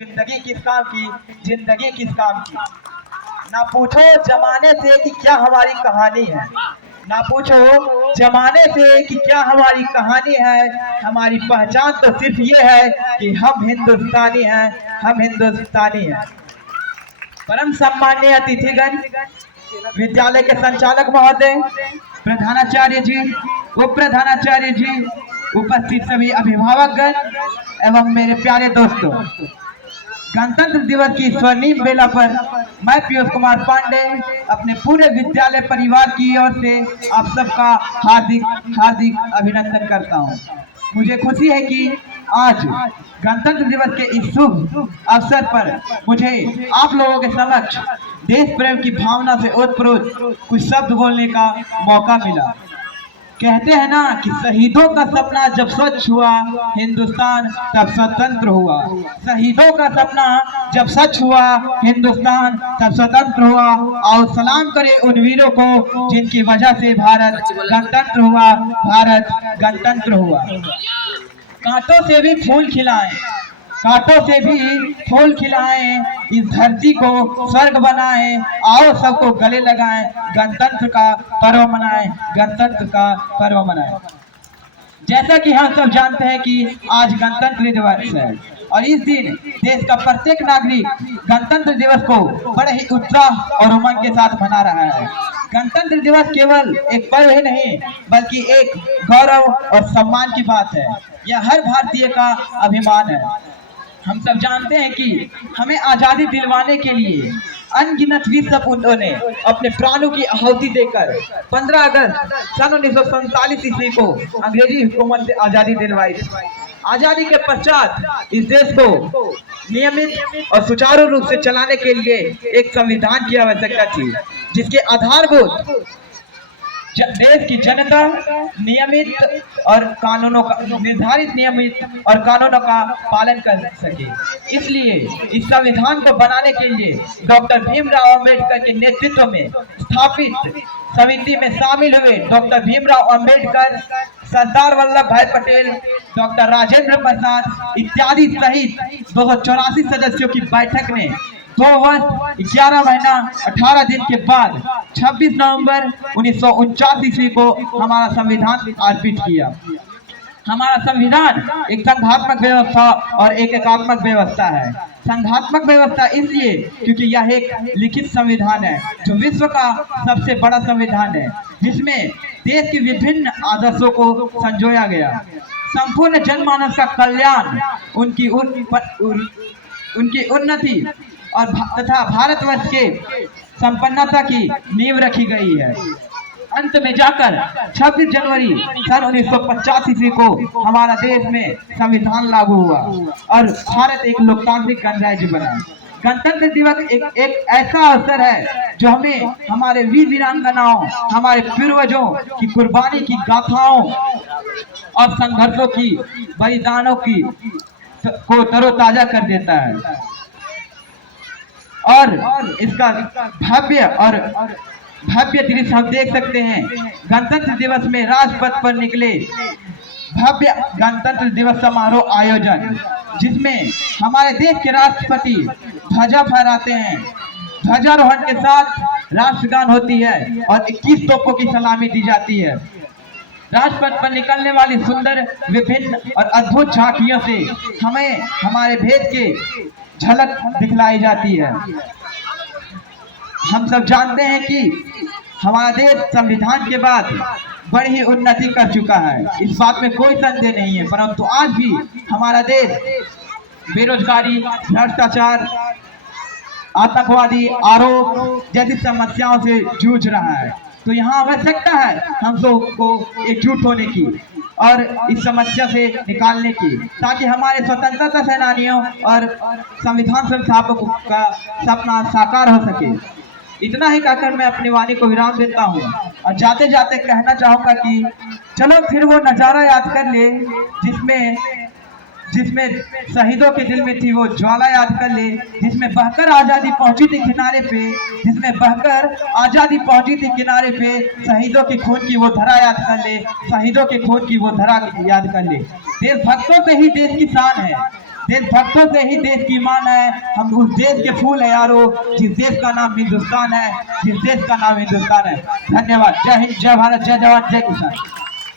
जिंदगी किस काम की, जिंदगी किस काम की। ना पूछो जमाने से कि क्या हमारी कहानी है, ना पूछो जमाने से कि क्या हमारी कहानी है। हमारी पहचान तो सिर्फ ये है कि हम हिंदुस्तानी हैं, हम हिंदुस्तानी हैं। परम सम्माननीय अतिथिगण, विद्यालय के संचालक महोदय, प्रधानाचार्य जी, उप प्रधानाचार्य जी, उपस्थित सभी अभिभावकगण एवं मेरे प्यारे दोस्तों, गणतंत्र दिवस की स्वर्णिम बेला पर मैं पीयूष कुमार पांडे अपने पूरे विद्यालय परिवार की ओर से आप सबका हार्दिक हार्दिक अभिनंदन करता हूं। मुझे खुशी है कि आज गणतंत्र दिवस के इस शुभ अवसर पर मुझे आप लोगों के समक्ष देश प्रेम की भावना से ओतप्रोत कुछ शब्द बोलने का मौका मिला। कहते हैं ना कि शहीदों का सपना जब सच हुआ, हिंदुस्तान तब स्वतंत्र हुआ। शहीदों का सपना जब सच हुआ, हिंदुस्तान तब स्वतंत्र हुआ। और सलाम करें उन वीरों को जिनकी वजह से भारत गणतंत्र हुआ, भारत गणतंत्र हुआ। कांटों से भी फूल खिलाएं, कांटों से भी फूल खिलाएं, इस धरती को स्वर्ग बनाएं। आओ सबको गले लगाएं, गणतंत्र का पर्व मनाएं, गणतंत्र का पर्व मनाएं। जैसा कि हम सब जानते हैं कि आज गणतंत्र दिवस है और इस दिन देश का प्रत्येक नागरिक गणतंत्र दिवस को बड़े ही उत्साह और उमंग के साथ मना रहा है। गणतंत्र दिवस केवल एक पर्व ही नहीं बल्कि एक गौरव और सम्मान की बात है। यह हर भारतीय का अभिमान है। हम सब जानते हैं कि हमें आजादी दिलवाने के लिए अनगिनत वीर सपूतों ने अपने प्राणों की आहुति देकर 15 अगस्त सन 1947 ईस्वी को अंग्रेजी हुकूमत से आजादी दिलवाई थी। आजादी के पश्चात इस देश को नियमित और सुचारू रूप से चलाने के लिए एक संविधान की आवश्यकता थी, जिसके आधारभूत देश की जनता नियमित और कानूनों का निर्धारित नियमित और कानूनों का पालन कर सके। इसलिए इस संविधान को बनाने के लिए डॉक्टर भीमराव अंबेडकर के नेतृत्व में स्थापित समिति में शामिल हुए डॉक्टर भीमराव अंबेडकर, सरदार वल्लभ भाई पटेल, डॉक्टर राजेंद्र प्रसाद इत्यादि सहित 284 सदस्यों की बैठक ने 2 वर्ष 11 महीना 18 दिन के बाद 26 नवंबर 1949 ईस्वी को हमारा संविधान अर्पित किया। हमारा संविधान एक संघात्मक व्यवस्था और एक एकात्मक व्यवस्था है। संघात्मक व्यवस्था इसलिए क्योंकि यह एक लिखित संविधान है जो विश्व का सबसे बड़ा संविधान है, जिसमें देश के विभिन्न आदर्शों को संजोया गया। संपूर्ण जनमानस का कल्याण, उनकी उन्नति और तथा भारतवर्ष के संपन्नता की नींव रखी गई है। अंत में जाकर 26 जनवरी सन 1950 ईस्वी को हमारा देश में संविधान लागू हुआ और भारत एक लोकतांत्रिक गणराज्य बना। गणतंत्र दिवस एक ऐसा अवसर है जो हमें हमारे वीर वीरांगनाओं, हमारे पूर्वजों की कुर्बानी की गाथाओं और संघर्षों की बलिदानों की को तरोताजा कर देता है। और इसका भव्य दृश्य हम देख सकते हैं। गणतंत्र दिवस में राजपथ पर निकले भव्य गणतंत्र दिवस समारोह आयोजन, जिसमें हमारे देश के राष्ट्रपति ध्वजा फहराते हैं। ध्वजारोहण के साथ राष्ट्रगान होती है और 21 तोपों की सलामी दी जाती है। राजपथ पर निकलने वाली सुंदर, विभिन्न और अद्भुत झांकियों से हमें हमारे भेद के झलक दिखलाई जाती है। हम सब जानते हैं कि हमारा देश संविधान के बाद बड़ी ही उन्नति कर चुका है, इस बात में कोई संदेह नहीं है। परंतु आज भी हमारा देश बेरोजगारी, भ्रष्टाचार, आतंकवादी आरोप जैसी समस्याओं से जूझ रहा है। तो यहाँ आवश्यकता है हम सबको एकजुट होने की और इस समस्या से निकालने की, ताकि हमारे स्वतंत्रता सेनानियों और संविधान संस्थापकों का सपना साकार हो सके। इतना ही कहकर मैं अपनी वाणी को विराम देता हूँ और जाते जाते कहना चाहूँगा कि चलो फिर वो नज़ारा याद कर ले जिसमें शहीदों के दिल में थी वो ज्वाला याद कर ले, जिसमें बहकर आज़ादी पहुंची थी किनारे पे, जिसमें बहकर आज़ादी पहुंची थी किनारे पे। शहीदों के खून की वो धरा याद कर ले, शहीदों के खून की वो धरा याद कर ले। देशभक्तों से ही देश की शान है, देशभक्तों से ही देश की मान है। हम उस देश के फूल है यारो, जिस देश का नाम हिंदुस्तान है, जिस देश का नाम हिंदुस्तान है। धन्यवाद। जय हिंद, जय भारत, जय जवान, जय किसान।